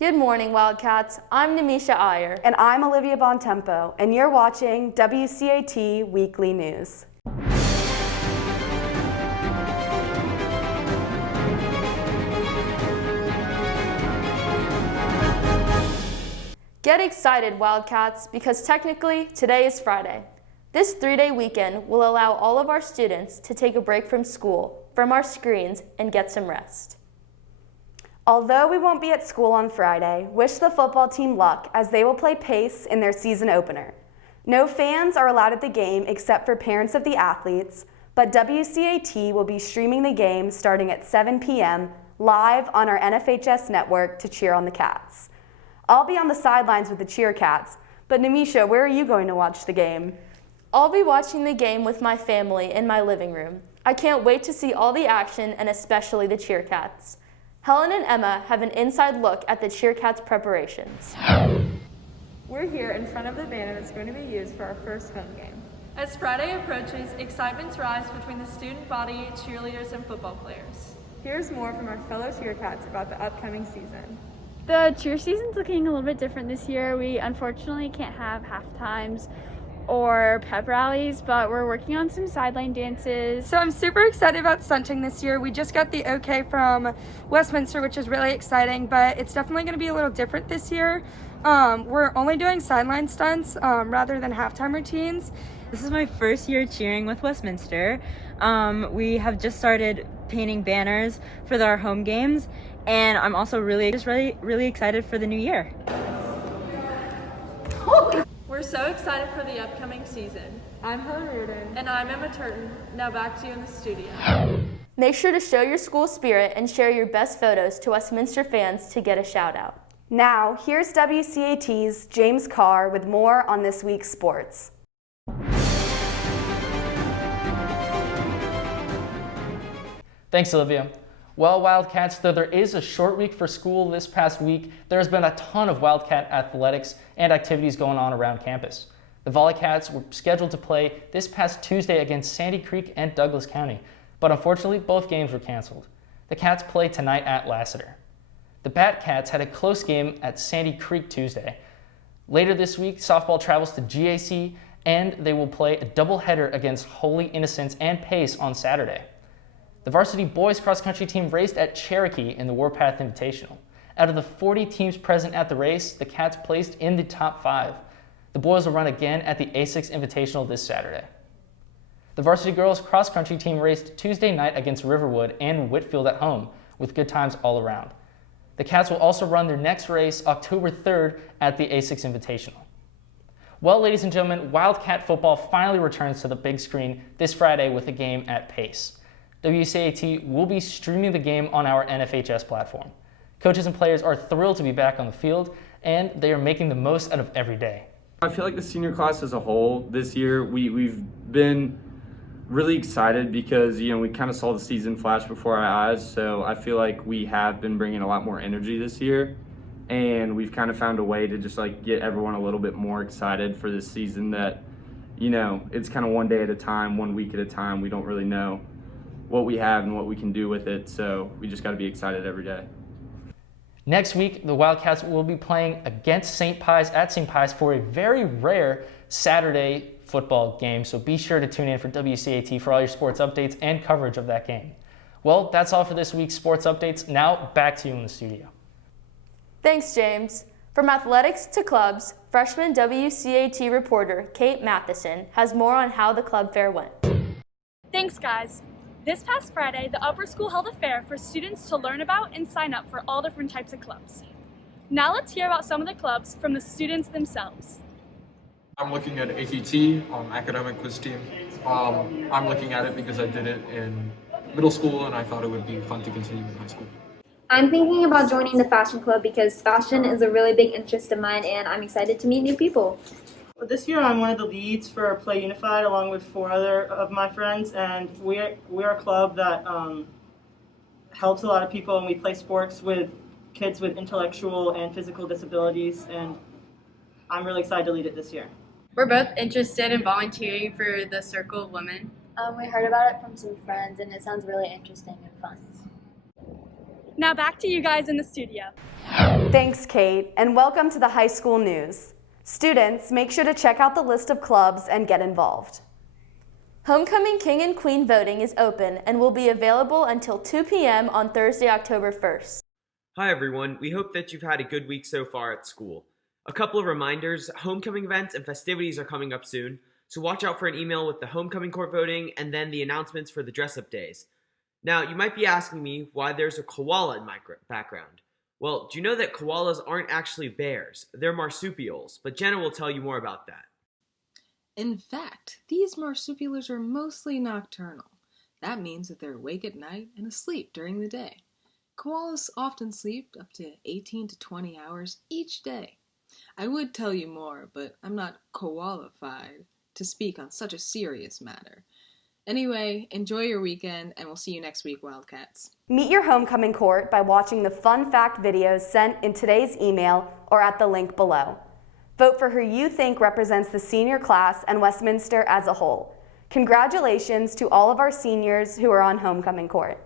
Good morning, Wildcats. I'm Namisha Iyer. And I'm Olivia Bontempo, and you're watching WCAT Weekly News. Get excited, Wildcats, because technically today is Friday. This 3-day weekend will allow all of our students to take a break from school, from our screens, and get some rest. Although we won't be at school on Friday, wish the football team luck as they will play Pace in their season opener. No fans are allowed at the game except for parents of the athletes, but WCAT will be streaming the game starting at 7 p.m. live on our NFHS network to cheer on the Cats. I'll be on the sidelines with the Cheer Cats, but Namisha, where are you going to watch the game? I'll be watching the game with my family in my living room. I can't wait to see all the action and especially the Cheer Cats. Helen and Emma have an inside look at the Cheer Cats preparations. We're here in front of the banner that's going to be used for our first home game. As Friday approaches, excitements rise between the student body, cheerleaders, and football players. Here's more from our fellow Cheer Cats about the upcoming season. The cheer season's looking a little bit different this year. We unfortunately can't have half times or pep rallies, but we're working on some sideline dances. So I'm super excited about stunting this year. We just got the okay from Westminster, which is really exciting, but it's definitely going to be a little different this year. We're only doing sideline stunts rather than halftime routines. This is my first year cheering with Westminster. We have just started painting banners for our home games, and I'm also really excited for the new year. We're so excited for the upcoming season. I'm Helen Reardon. And I'm Emma Turton. Now back to you in the studio. Make sure to show your school spirit and share your best photos to Westminster fans to get a shout out. Now, here's WCAT's James Carr with more on this week's sports. Thanks, Olivia. Well, Wildcats, though there is a short week for school this past week, there has been a ton of Wildcat athletics and activities going on around campus. The Volley Cats were scheduled to play this past Tuesday against Sandy Creek and Douglas County, but unfortunately both games were canceled. The Cats play tonight at Lassiter. The Bat Cats had a close game at Sandy Creek Tuesday. Later this week, softball travels to GAC, and they will play a doubleheader against Holy Innocents and Pace on Saturday. The varsity boys cross-country team raced at Cherokee in the Warpath Invitational. Out of the 40 teams present at the race, the Cats placed in the top 5. The boys will run again at the A6 Invitational this Saturday. The varsity girls cross-country team raced Tuesday night against Riverwood and Whitfield at home, with good times all around. The Cats will also run their next race October 3rd at the A6 Invitational. Well, ladies and gentlemen, Wildcat football finally returns to the big screen this Friday with a game at Pace. WCAT will be streaming the game on our NFHS platform. Coaches and players are thrilled to be back on the field, and they are making the most out of every day. I feel like the senior class as a whole this year, we've been really excited because, we kind of saw the season flash before our eyes, so I feel like we have been bringing a lot more energy this year, and we've kind of found a way to just get everyone a little bit more excited for this season that, it's kind of one day at a time, 1 week at a time. We don't really know what we have and what we can do with it, so we just got to be excited every day. Next week, the Wildcats will be playing against St. Pius at St. Pius for a very rare Saturday football game, so be sure to tune in for WCAT for all your sports updates and coverage of that game. Well, that's all for this week's sports updates. Now, back to you in the studio. Thanks, James. From athletics to clubs, freshman WCAT reporter Kate Matheson has more on how the club fair went. Thanks, guys. This past Friday, the Upper School held a fair for students to learn about and sign up for all different types of clubs. Now let's hear about some of the clubs from the students themselves. I'm looking at ACT, academic quiz team. I'm looking at it because I did it in middle school and I thought it would be fun to continue in high school. I'm thinking about joining the fashion club because fashion is a really big interest of mine and I'm excited to meet new people. Well, this year I'm one of the leads for Play Unified along with 4 other of my friends, and we're a club that helps a lot of people, and we play sports with kids with intellectual and physical disabilities, and I'm really excited to lead it this year. We're both interested in volunteering for the Circle of Women. We heard about it from some friends and it sounds really interesting and fun. Now back to you guys in the studio. Thanks, Kate, and welcome to the high school news. Students, make sure to check out the list of clubs and get involved. Homecoming King and Queen voting is open and will be available until 2 p.m. on Thursday, October 1st. Hi everyone, we hope that you've had a good week so far at school. A couple of reminders, homecoming events and festivities are coming up soon, so watch out for an email with the homecoming court voting and then the announcements for the dress-up days. Now, you might be asking me why there's a koala in my background. Well, do you know that koalas aren't actually bears? They're marsupials, but Jenna will tell you more about that. In fact, these marsupials are mostly nocturnal. That means that they're awake at night and asleep during the day. Koalas often sleep up to 18 to 20 hours each day. I would tell you more, but I'm not qualified to speak on such a serious matter. Anyway, enjoy your weekend, and we'll see you next week, Wildcats. Meet your homecoming court by watching the fun fact videos sent in today's email or at the link below. Vote for who you think represents the senior class and Westminster as a whole. Congratulations to all of our seniors who are on homecoming court.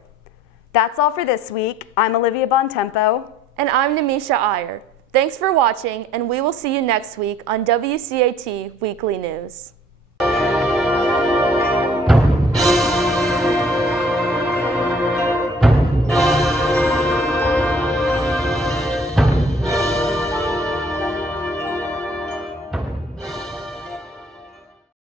That's all for this week. I'm Olivia Bontempo. And I'm Namisha Iyer. Thanks for watching, and we will see you next week on WCAT Weekly News.